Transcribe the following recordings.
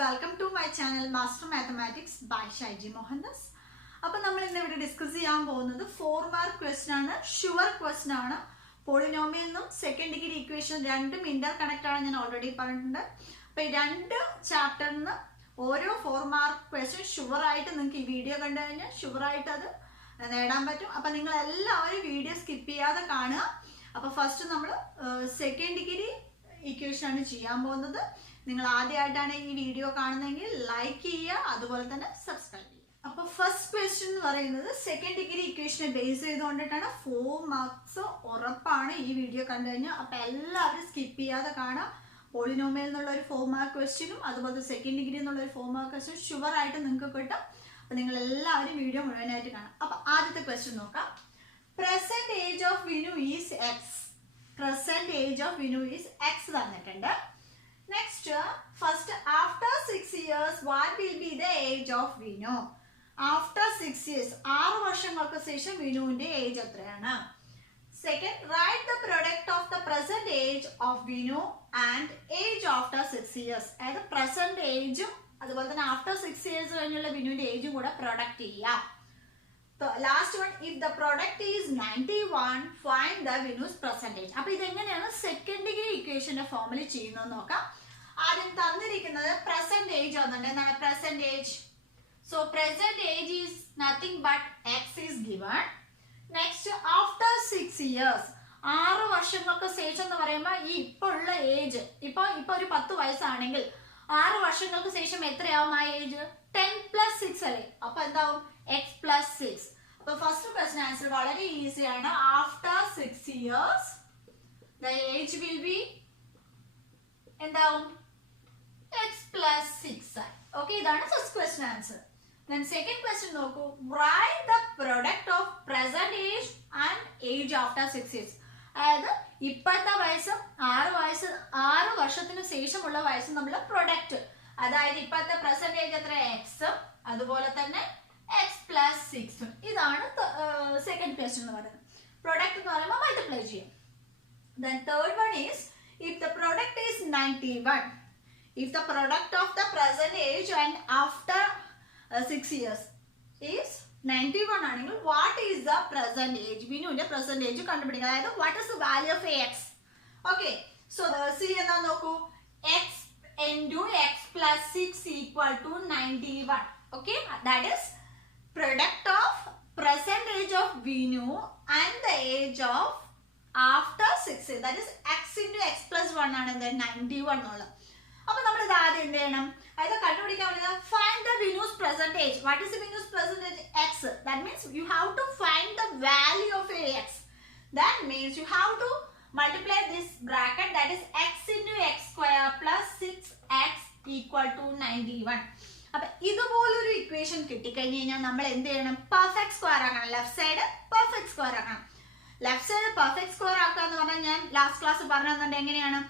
Welcome to my channel master mathematics by Shaiji Mohandas. അപ്പോൾ നമ്മൾ ഇന്ന് ഇവിടെ ഡിസ്കസ് ചെയ്യാൻ പോകുന്നത് 4 മാർക്ക് ക്വസ്റ്റ്യൻ ആണ്. ഷുവർ ക്വസ്റ്റ്യൻ ആണ്. പോളിനോമിയലിനും സെക്കൻഡ് ഡിഗ്രി ഇക്വേഷൻ രണ്ടും ഇന്റർ കണക്ട് ആണ്, ഞാൻ ഓൾറെഡി പറഞ്ഞിട്ടുണ്ട്. അപ്പോൾ ഈ രണ്ട് ചാപ്റ്ററിൽ നിന്ന് ഓരോ 4 മാർക്ക് ക്വസ്റ്റ്യൻ ഷുവർ ആയിട്ട് നിങ്ങൾക്ക് ഈ വീഡിയോ കണ്ടു കഴിഞ്ഞാൽ ഷുവർ ആയിട്ട് അത് നേടാൻ പറ്റും. അപ്പോൾ നിങ്ങൾ എല്ലാവരും വീഡിയോ സ്കിപ്പ് ചെയ്യാതെ കാണുക. അപ്പോൾ ഫസ്റ്റ് നമ്മൾ സെക്കൻഡ് ഡിഗ്രി ഇക്വേഷൻ ആണ് ചെയ്യാൻ പോകുന്നത്. നിങ്ങൾ ആദ്യമായിട്ടാണ് ഈ വീഡിയോ കാണുന്നതെങ്കിൽ ലൈക്ക് ചെയ്യുക, അതുപോലെ തന്നെ സബ്സ്ക്രൈബ് ചെയ്യുക. അപ്പോൾ ഫസ്റ്റ് ക്വസ്റ്റ്യൻ എന്ന് പറയുന്നത് സെക്കൻഡ് ഡിഗ്രി ഇക്വേഷനെ ബേസ് ചെയ്തുകൊണ്ടിട്ടാണ്. 4 മാർക്സ് ഉറപ്പാണ് ഈ വീഡിയോ കണ്ടു കഴിഞ്ഞാൽ. അപ്പോൾ എല്ലാവരും സ്കിപ്പ് ചെയ്യാതെ കാണാം. പോളിനോമിയൽ എന്നുള്ള ഒരു 4 മാർക്ക് ക്വസ്റ്റ്യനും അതുപോലെ സെക്കൻഡ് ഡിഗ്രി എന്നുള്ള ഒരു 4 മാർക്ക് ക്വസ്റ്റ്യൻ ഷുവർ ആയിട്ട് നിങ്ങൾക്ക് കിട്ടും. അപ്പോൾ നിങ്ങൾ എല്ലാവരും വീഡിയോ മുഴുവനായിട്ട് കാണാം. അപ്പോൾ ആദ്യത്തെ ക്വസ്റ്റ്യൻ നോക്കാം. Present age of Vinu is X. Present age of Vinu is X തന്നിട്ടുണ്ട്. Next, first after 6 years, what will be the age of Vinu? After 6 years, 6 വർഷങ്ങൾക്ക് ശേഷം വിനുവിന്റെ ഏജ് എത്രയാണ്? Second, write the product of the present age of Vinu and age after 6 years. അതായത് present ഏജും അതുപോലെ തന്നെ after 6 years കഴിഞ്ഞുള്ള വിനുവിന്റെ ഏജും കൂടെ പ്രൊഡക്റ്റ് ചെയ്യാം. Last one, if the product is 91, find the വിനൂസ് present age. അപ്പൊ ഇതെങ്ങനെയാണ് സെക്കൻഡ് ഡിഗ്രി ഇക്വേഷന്റെ ഫോമിൽ ചെയ്യുന്നത് നോക്കാം. ആദ്യം തന്നിരിക്കുന്നത് പ്രസന്റ് ഏജ് വന്നിട്ടുണ്ട്. എന്താണ് present age? So present age is nothing but X is given. Next after 6 ഇയേഴ്സ്, 6 വർഷങ്ങൾക്ക് ശേഷം എന്ന് പറയുമ്പോൾ ഈ ഇപ്പൊ ഉള്ള ഏജ് ഇപ്പൊ ഒരു 10 വയസ്സാണെങ്കിൽ 6 വർഷങ്ങൾക്ക് ശേഷം എത്രയാവും ആ ഏജ്? 10 + 6 അല്ലേ? അപ്പൊ എന്താവും? x + 6. അപ്പൊ ഫസ്റ്റ് ക്വസ്റ്റ്യൻ ആൻസർ വളരെ ഈസിയാണ്. ആഫ്റ്റർ 6 years the age will be എന്താവും? x + 6. ഓക്കെ, ഇതാണ് first question answer. Then second question നോക്കൂ. Write the product of present age and age after 6 years. അതായത് ഇപ്പോഴത്തെ വയസ്സും 6 വർഷത്തിന് ശേഷമുള്ള വയസ്സും തമ്മിലുള്ള പ്രൊഡക്റ്റ്. അതായത് ഇപ്പോഴത്തെ പ്രസന്റ് ഏജ് എത്ര? എക്സ്, അതുപോലെ തന്നെ x + 6. ഇതാണ് സെക്കൻഡ് ക്വസ്റ്റ്യൻ എന്ന് പറയുന്നത്. പ്രൊഡക്റ്റ് എന്ന് പറയുമ്പോൾ മൾട്ടിപ്ലൈ ചെയ്യും. Then third one is, if the product is 91, if the product of the present age and after 6 years is 91 ആണെങ്കിൽ what is the present age? വിനുവിന്റെ present age കണ്ടുപിടിക്കുക. അതായത് what is the value of x? Okay, so C എന്താ നോക്കൂ. x into x + 6 equal to 91. Okay, that is product of present age of Vinu and the age of after 6 years. That is x into x + 1 ആണ് 91 എന്നുള്ളത്. അപ്പൊ നമ്മൾ ഇത് ആദ്യം എന്ത് ചെയ്യണം? അതായത് കണ്ടുപിടിക്കാൻ വേണ്ടി find the Vinu's present age. What is the Vinu's present age? X. That means you have to find the value of x. That means you have to multiply this bracket, that is x into x² + 6x equal to 91. അപ്പൊ ഇതുപോലൊരു ഇക്വേഷൻ കിട്ടിക്കഴിഞ്ഞ് കഴിഞ്ഞാൽ നമ്മൾ എന്ത് ചെയ്യണം? Perfect square ആക്കണം. Left side perfect square ആക്കണം. Left side perfect square ആക്കുക എന്ന് പറഞ്ഞാൽ ഞാൻ ലാസ്റ്റ് ക്ലാസ് പറഞ്ഞു തന്നിട്ടുണ്ട്. എങ്ങനെയാണ്?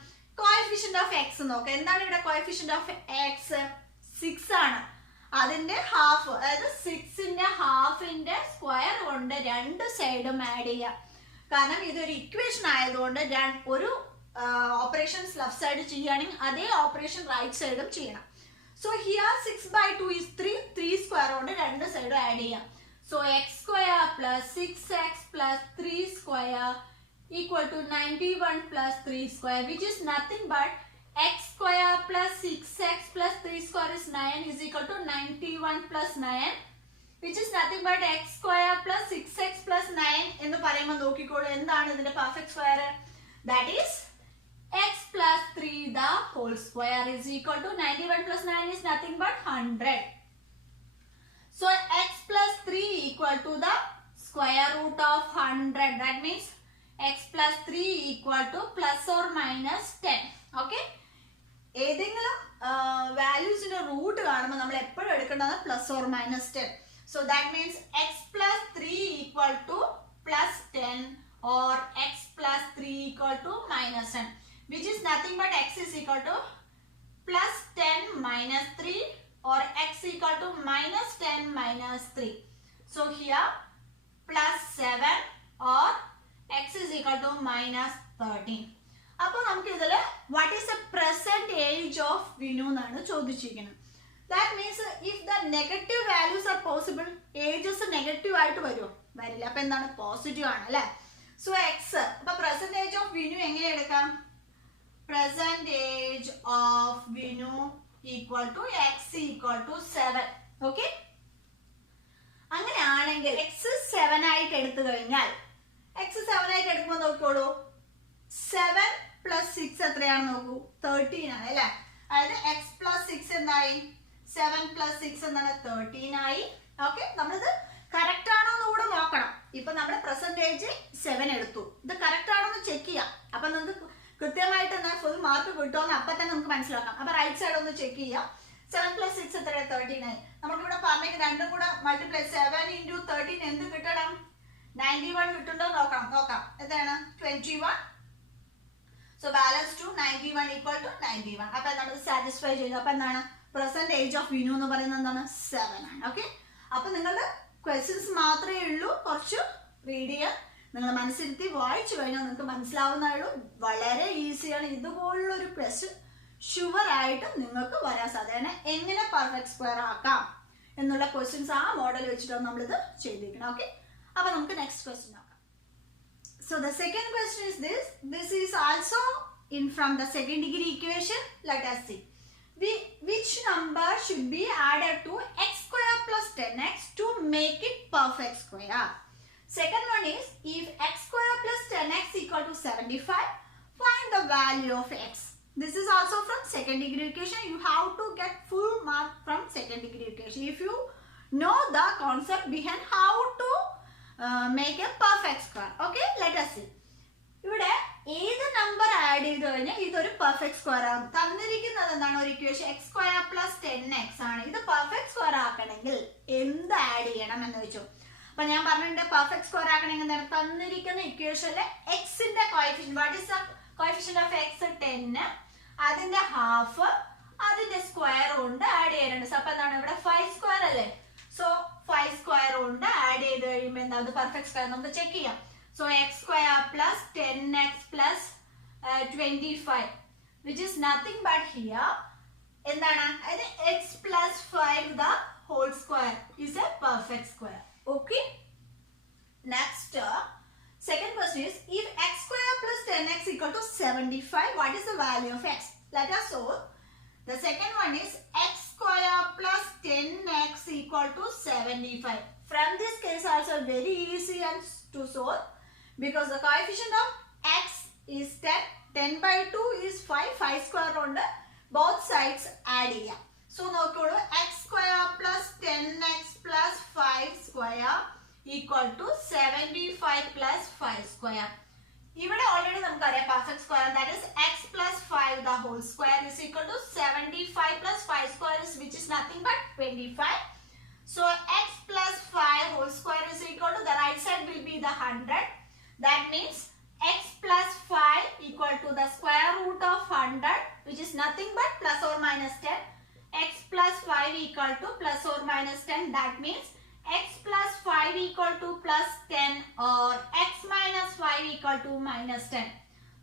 കോഎഫിഷ്യന്റ് ഓഫ് എക്സ് നോക്കുക. എന്താണ് ഇവിടെ കോഎഫിഷ്യന്റ് ഓഫ് എക്സ്? 6 ആണ്. അതിന്റെ ഹാഫ്, അതായത് 6ന്റെ ഹാഫിന്റെ സ്ക്വയർ കൊണ്ട് രണ്ട് സൈഡും ആഡ് ചെയ്യാം. കാരണം ഇതൊരു ഇക്വേഷൻ ആയതുകൊണ്ട് ഒരു ഓപ്പറേഷൻസ് ലെഫ്റ്റ് സൈഡ് ചെയ്യുകയാണെങ്കിൽ അതേ ഓപ്പറേഷൻ റൈറ്റ് സൈഡും ചെയ്യണം. സോ ഹിയർ 6/2 is 3. 3 സ്ക്വയർ കൊണ്ട് രണ്ട് സൈഡും ആഡ് ചെയ്യാം. സോ x² + 6x + 3 square equal to 91 + 3 square, which is nothing but x² + 6x + 3 square is 9 is equal to 91 + 9, which is nothing but x² + 6x + 9 എന്ന് പറയുമ്പോൾ നോക്കിക്കോളൂ എന്താണ് ഇതിന്റെ perfect square? That is x + 3 the whole square is equal to 91 + 9 is nothing but 100. So x + 3 equal to the square root of 100. That means x + 3 equal to ±10. Okay, ഏതെങ്കിലും വാല്യൂസിന്റെ റൂട്ട് കാണുമ്പോൾ നമ്മൾ എപ്പോഴും എടുക്കേണ്ടത് +or-10. So that means x + 3 equal to +10 or x + 3 equal to -10, which is nothing but x is equal to +10 - 3 or x equal to -10 - 3. So here +7 or x is equal to -13. അപ്പോൾ നമുക്ക് ഇതില് what is the present age of Vinu എന്നാണ് ചോദിച്ചിരിക്കുന്നത്. That means if the negative values are possible, ages negative ആയിട്ട് വരുമോ? വരില്ല. അപ്പൊ എന്താണ്? പോസിറ്റീവ് ആണ് അല്ലെ. സോ എക്സ്, അപ്പൊ present age of Vinu എങ്ങനെ എടുക്കാം? Present age of Vinu equal to x equal to 7. Okay? അങ്ങനെയാണെങ്കിൽ എക്സ് 7 ആയിട്ട് എടുത്തു കഴിഞ്ഞാൽ എക്സ് 7 ആയിട്ട് എടുക്കുമ്പോൾ നോക്കിക്കോളൂ, 7 പ്ലസ് 6 എത്രയാണ് നോക്കൂ, 13 ആണ് അല്ലെ. അതായത് എക്സ് പ്ലസ് 6 എന്തായി? 7 പ്ലസ് 6 എന്താണ്? 13 ആയി. ഓക്കെ, നമ്മളിത് കറക്റ്റ് ആണോ എന്ന് കൂടെ നോക്കണം. ഇപ്പൊ നമ്മുടെ പെർസെന്റേജ് 7 എടുത്തു, ഇത് കറക്റ്റ് ആണോ എന്ന് ചെക്ക് ചെയ്യാം. അപ്പൊ നമുക്ക് കൃത്യമായിട്ട് എന്നാൽ ഫുൾ മാർക്ക് കിട്ടുമെന്ന് അപ്പൊ തന്നെ നമുക്ക് മനസ്സിലാക്കാം. അപ്പൊ റൈറ്റ് സൈഡ് ഒന്ന് ചെക്ക് ചെയ്യാം. 7 പ്ലസ് 6 എത്ര? 13 ആയി. നമുക്കിവിടെ പറഞ്ഞെങ്കിൽ രണ്ടും കൂടെ മൾട്ടിപ്ലൈ 7 into 13 എന്ത് കിട്ടണം? 91 കിട്ടുന്നുണ്ടോ നോക്കാം. എന്താണ്? 21. So balance 2, 91 equal to 91. അപ്പൊ എന്താണ്? സാറ്റിസ്ഫൈ ചെയ്തു. അപ്പൊ എന്താണ്? പ്രസന്റ് ഏജ് ഓഫ് വിനു എന്ന് പറയുന്നത് എന്താണ്? 7 ആണ്. ഓക്കെ, അപ്പൊ നിങ്ങളുടെ ക്വസ്റ്റ്യൻസ് മാത്രമേ ഉള്ളൂ, കുറച്ച് റീഡ് ചെയ്യാൻ നിങ്ങൾ മനസ്സിരുത്തി വായിച്ചു കഴിഞ്ഞാൽ നിങ്ങൾക്ക് മനസ്സിലാവുന്നേ ഉള്ളൂ. വളരെ ഈസിയാണ്. ഇതുപോലുള്ള ഒരു ക്വസ്റ്റ്യൻ ഷുവർ ആയിട്ട് നിങ്ങൾക്ക് വരാൻ സാധ്യത. എങ്ങനെ പെർഫെക്റ്റ് സ്ക്വയർ ആക്കാം എന്നുള്ള ക്വസ്റ്റ്യൻസ് ആ മോഡൽ വെച്ചിട്ടാണ് നമ്മളിത് ചെയ്തിരിക്കണം. ഓക്കെ, അപ്പൊ നമുക്ക് നെക്സ്റ്റ് ക്വസ്റ്റ്യൻ നോക്കാം. So the second question is this. This is also in from the second degree equation. Let us see. Which number should be added to x square plus 10x to make it perfect square? Second one is, if x square plus 10x equal to 75, find the value of x. This is also from second degree equation. You have to get full mark from second degree equation if you know the concept behind how to make a perfect square. Okay, let us see. ഇവിടെ ഏത് number add ചെയ്ത് കഴിഞ്ഞാൽ ഇതൊരു perfect square ആകും. തന്നിരിക്കുന്നത് എന്താണ്? ഒരു equation X square plus 10x ആണ്. ഇത് പെർഫെക്റ്റ് സ്ക്വയർ ആക്കണമെങ്കിൽ എന്ത് ആഡ് ചെയ്യണം എന്ന് വെച്ചു. അപ്പൊ ഞാൻ പറഞ്ഞിട്ടുണ്ട് പെർഫെക്റ്റ് സ്ക്വയർ ആക്കണമെങ്കിൽ എന്താണ്? തന്നിരിക്കുന്ന ഇക്വേഷനിലെ എക്സിന്റെ coefficient, what is the coefficient of X? 10. അതിന്റെ ഹാഫ് അതിന്റെ സ്ക്വയർ കൊണ്ട് ആഡ് ചെയ്യാനുണ്ട്. അപ്പൊ എന്താണ്? ഇവിടെ 5 സ്ക്വയർ അല്ലേ. സോ 5 സ്ക്വയർ കൊണ്ട് ആഡ് ചെയ്ത് കഴിയുമ്പോൾ എന്താ? അത് പെർഫെക്റ്റ് സ്ക്വയർ നമുക്ക് ചെക്ക് ചെയ്യാം. So X square plus 10x plus 25 which is nothing but here എന്താണ്? അതായത് X plus 5 the whole square is a perfect square. Okay, next second question is, if x square plus 10x equal to 75, what is the value of x? Let us solve. The second one is x square plus 10x equal to 75. From this case also very easy and to solve because the coefficient of x is 10. 10 by 2 is 5. 5 square on both sides add here. So now x square plus 10x plus 5 square equal to 75 plus 5 square. ഇവിടെ ഓൾറെഡി നമുക്കറിയാം perfect square, that is X plus 5 the whole square is equal to 75 plus 5 square is which is nothing but 25. So x plus 5 whole square is equal to, the right side will be the 100. That means x plus 5 equal to the square root of 100 which is nothing but plus or minus 10. X plus 5 equal to plus or minus 10. That means x plus 5 equal to plus 10 or x minus 5 equal to minus 10.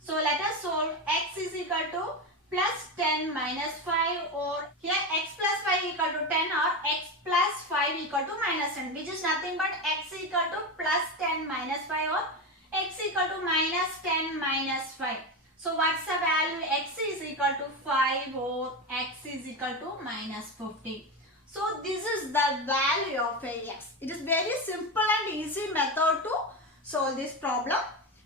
So let us solve. X is equal to plus 10 minus 5, or here x plus 5 equal to 10 or x plus 5 equal to minus 10 which is nothing but x equal to plus 10 minus 5 or x equal to minus 10 minus 5. So what's the value? X is equal to 5 or x is equal to minus 50. So this is the value of Ax. It is very simple and easy method to solve this problem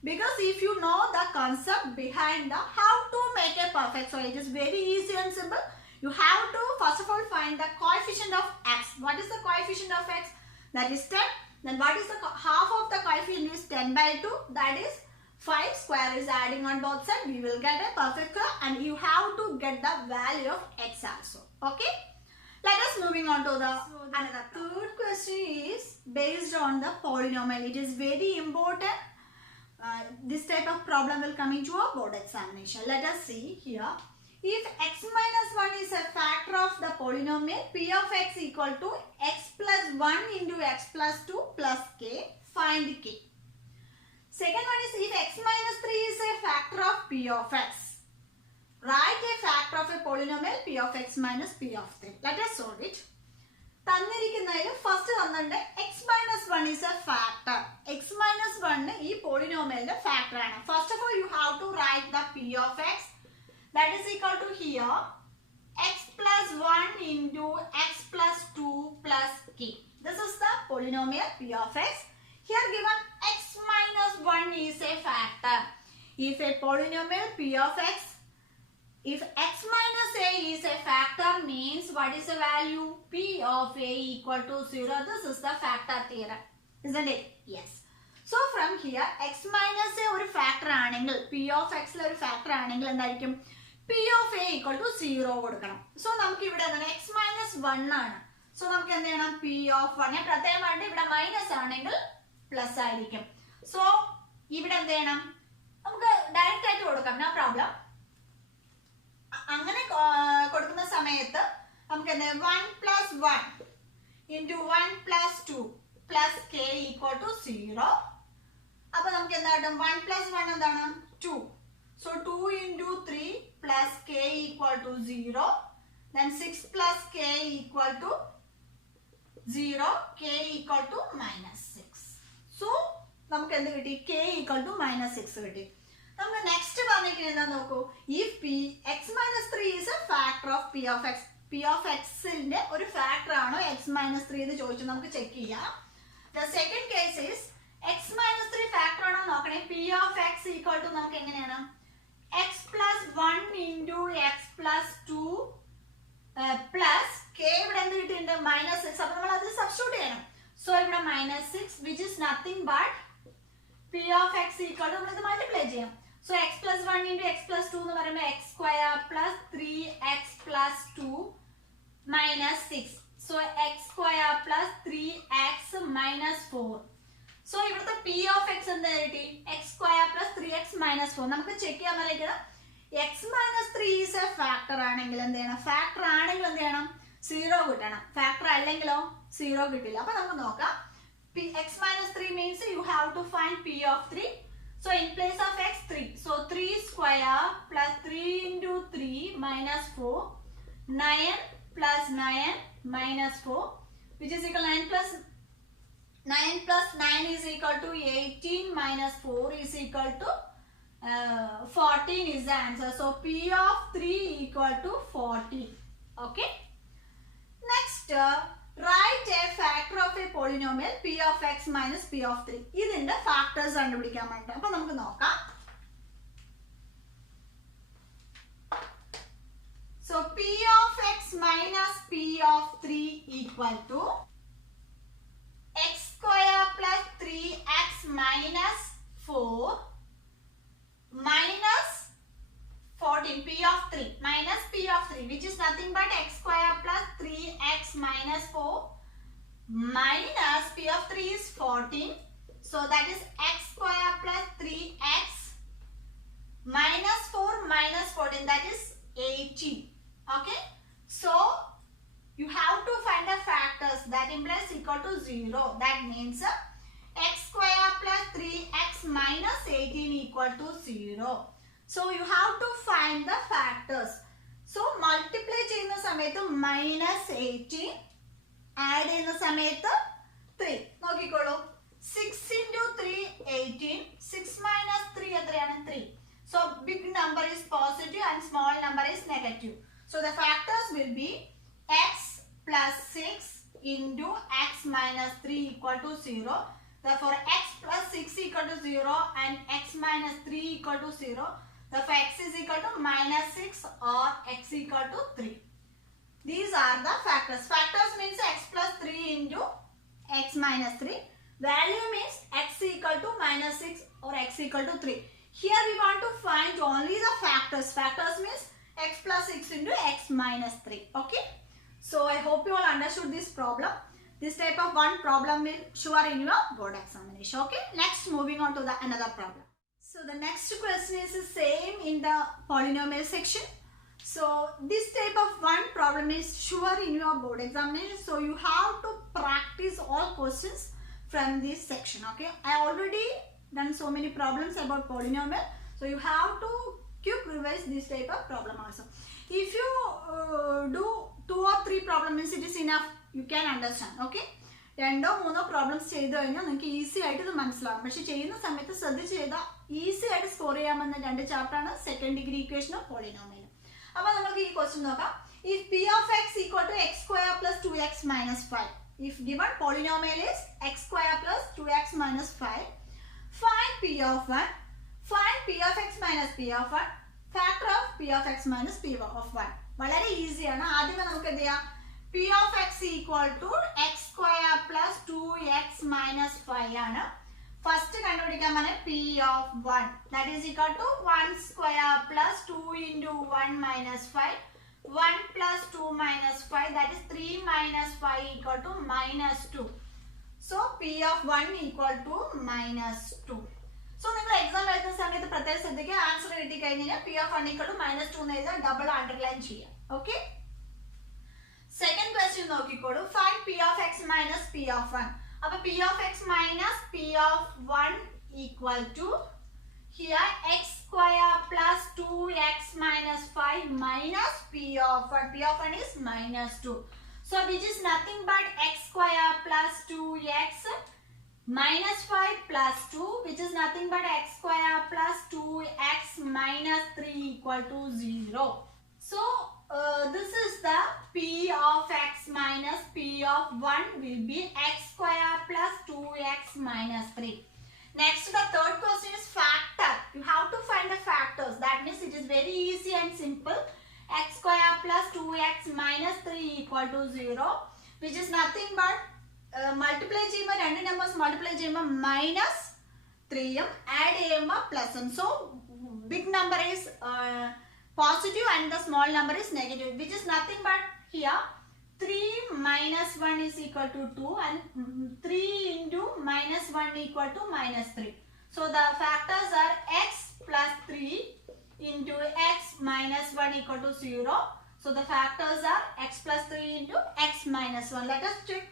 because if you know the concept behind the how to make a perfect, so it is very easy and simple. You have to first of all find the coefficient of x. What is the coefficient of x? That is 10. Then what is the half of the coefficient is 10 by 2. That is 5 square is adding on both sides. We will get a perfect square and you have to get the value of x also. Okay. Let us moving on to the another third question is based on the polynomial. It is very important. This type of problem will come into a board examination. Let us see here. If x minus 1 is a factor of the polynomial p of x equal to x plus 1 into x plus 2 plus k, find k. Second one is, if x minus 3 is a factor of p P of x. Write a factor of a polynomial P of x minus P of 3. Let us solve it. First x minus 1 is a factor. X minus 1 is polynomial factor. First of all, you have to write the P of x. That is equal to here x plus 1 into x plus 2 plus k. This is the polynomial P of x. Here given x minus 1 is a factor. If a polynomial P of x, if x minus a is a factor, means what is the value? P of a equal to 0. This is the factor theorem, isn't it? Yes. So from here, x minus a is a factor angle, P of x is a factor angle, and P of a equal to 0. So we have x minus 1. So we have P of 1. Minus angle plus. So we have direct, no problem. അങ്ങനെ കൊടുക്കുന്ന സമയത്ത് നമുക്ക് 1 plus 1 into 1 plus 2 plus k equal to 0. അപ്പോൾ നമുക്ക് എന്താണ് 1 plus 1 എന്താണ് 2. So 2 into 3 plus k equal to 0. Then 6 plus k equal to 0. K equal to minus 6. So നമുക്ക് എന്ത് കിട്ടി? K equal to minus 6 കിട്ടി. Next if p x minus 3 is a factor of p of x. P of x is a factor of x minus 3. The second case is x minus 3 factor of p of x equal to x plus 1 into x plus 2 plus k minus 6. Substitute. So minus 6, which is nothing but p of x equal to multiply. So x plus 1 into x plus 2 x square plus 3x plus 2 minus 6. So x square plus 3x minus 4. So here the p of x is x square plus 3x minus 4. We check x minus 3 is a factor. Factor 0. Factor 0. X minus 3 means you have to find p of 3. So in place of x, 3. So 3 square plus 3 into 3 minus 4. 9 plus 9 minus 4. Which is equal to 9 plus 9 is equal to 18 minus 4 is equal to 14 is the answer. So p of 3 equal to 14. Okay. Next, write a factor of a polynomial p of x minus p of 3. This is the factors. So p of x minus p of 3 equal to x square plus 3x minus 4 minus 14, p of 3 minus p of 3, which is nothing but x square plus 3x minus 4 minus p of 3 is 14. So that is x square plus 3x minus 4 minus 14, that is 18. Okay. So you have to find the factors. That implies equal to 0. That means x square plus 3x minus 18 equal to 0. So you have to find the factors. So multiply cheyna samayathu minus 18, add cheyna samayathu 3. Nokkikolu 6 into 3 18, 6 minus 3 etrayana 3. So big number is positive and small number is negative. So the factors will be x plus 6 into x minus 3 equal to 0. Therefore x plus 6 equal to 0 and x minus 3 equal to 0. Therefore x is equal to minus 6 or x equal to 3. These are the factors. Factors means x plus 3 into x minus 3. Value means x equal to minus 6 or x equal to 3. Here we want to find only the factors. Factors means x plus 6 into x minus 3. Okay. So I hope you all understood this problem. This type of one problem will sure in your board examination. Okay. Next, moving on to the another problem. So the next question is the same in the polynomial section. So this type of one problem is sure in your board examination. So you have to practice all questions from this section. Okay. I already done so many problems about polynomial. So you have to you revise this type of problem also. If you do 2 or 3 problems, it is enough. You can understand. Okay. രണ്ടോ മൂന്നോ പ്രോബ്ലംസ് ചെയ്ത് കഴിഞ്ഞാൽ നിങ്ങൾക്ക് ഈസി ആയിട്ട് ഇത് മനസ്സിലാവും. പക്ഷെ ചെയ്യുന്ന സമയത്ത് ശ്രദ്ധിച്ച് ചെയ്താൽ ഈസി ആയിട്ട് സ്കോർ ചെയ്യാമെന്ന 2 ചാപ്റ്ററാണ് സെക്കൻഡ് ഡിഗ്രി ഇക്വേഷനും പോളിനോമിയലും. അപ്പോൾ നമുക്ക് ഈ ക്വസ്റ്റ്യൻ നോക്കാം. If p of x equal to x square plus 2x minus 5. If given polynomial is x square plus 2x minus 5, find p of 1. Find p of x minus p of 1. Factor of p of x minus p of 1. വളരെ ഈസിയാണ്. ആദ്യമേ നമുക്ക് എന്ത് ചെയ്യാം? p of x equal to x square plus 2x minus 5 ആണ്. ഫസ്റ്റ് കണ്ടുപിടിക്കാൻ പറഞ്ഞാൽ p of 1. That is equal to 1 square plus 2 into 1 minus 5. 1 plus 2 minus 5, that is 3 minus 5 equal to minus 2. So p of 1 equal to minus 2. So നിങ്ങൾ എക്സാം എഴുതുന്ന സമയത്ത് പ്രത്യേകം ശ്രദ്ധിക്കുക. ആൻസർ കിട്ടി കഴിഞ്ഞാൽ p of 1 equal to minus 2 എന്ന് എഴുതാൻ ഡബിൾ അണ്ടർലൈൻ ചെയ്യാം. ഓക്കെ. സെക്കൻഡ് ക്വസ്റ്റ്യൻ നോക്കിക്കോളൂ. Find p of x minus p of 1. അപ്പോൾ p of x minus p of 1 equal to here x square plus 2x minus 5 minus p of 1. P of 1 is minus 2. So which is nothing but x square plus 2x minus 5 plus 2, which is nothing but x square plus 2x minus 3 equal to 0. So this is the p of x minus p of 1 will be x square plus 2x minus 3. Next, the third question is factor. You have to find the factors. That means it is very easy and simple. X square plus 2x minus 3 equal to 0, which is nothing but multiply ചെയ്യുമ്പോൾ രണ്ട് numbers multiply ചെയ്യുമ്പോൾ minus 3യും add ചെയ്യുമ്പോൾ പ്ലസും. So big number is positive and the small number is negative, which is nothing but here 3 minus 1 is equal to 2 and 3 into minus 1 equal to minus 3. So the factors are x plus 3 into x minus 1 equal to 0. So the factors are x plus 3 into x minus 1. Let us check.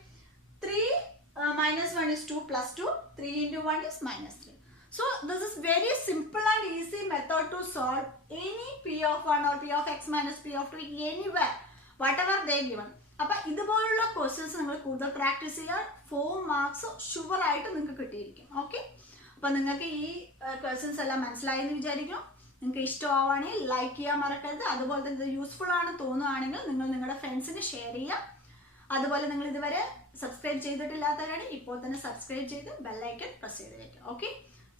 3 minus 1 is 2 plus 2. 3 into 1 is minus 3. So this is very simple and easy method to solve any p of 1 or p of x minus p of 2 anywhere, whatever they given. അപ്പോൾ ഇതുപോലുള്ള ക്വസ്റ്റ്യൻസ് നിങ്ങൾ കൂടുതൽ പ്രാക്ടീസ് ചെയ്യുക. 4 marks sure ആയിട്ട് നിങ്ങൾക്ക് കിട്ടിയിരിക്കും. ഓക്കെ. അപ്പോൾ നിങ്ങൾക്ക് ഈ ക്വസ്റ്റ്യൻസ് എല്ലാം മനസ്സിലായെന്ന് വിചാരിക്കും. നിങ്ങൾക്ക് ഇഷ്ടമാവുകയാണെങ്കിൽ ലൈക്ക് ചെയ്യാൻ മറക്കരുത്. അതുപോലെ തന്നെ ഇത് യൂസ്ഫുൾ ആണ് തോന്നുകയാണെങ്കിൽ നിങ്ങൾ നിങ്ങളുടെ ഫ്രണ്ട്സിന് ഷെയർ ചെയ്യുക. അതുപോലെ നിങ്ങൾ ഇതുവരെ സബ്സ്ക്രൈബ് ചെയ്തിട്ടില്ലാത്തവരാണ് ഇപ്പോൾ തന്നെ സബ്സ്ക്രൈബ് ചെയ്ത് ബെല്ലൈക്കൺ പ്രസ് ചെയ്ത് വയ്ക്കുക. Okay.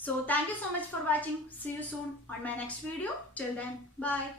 So thank you so much for watching. See you soon on my next video. Till then, bye.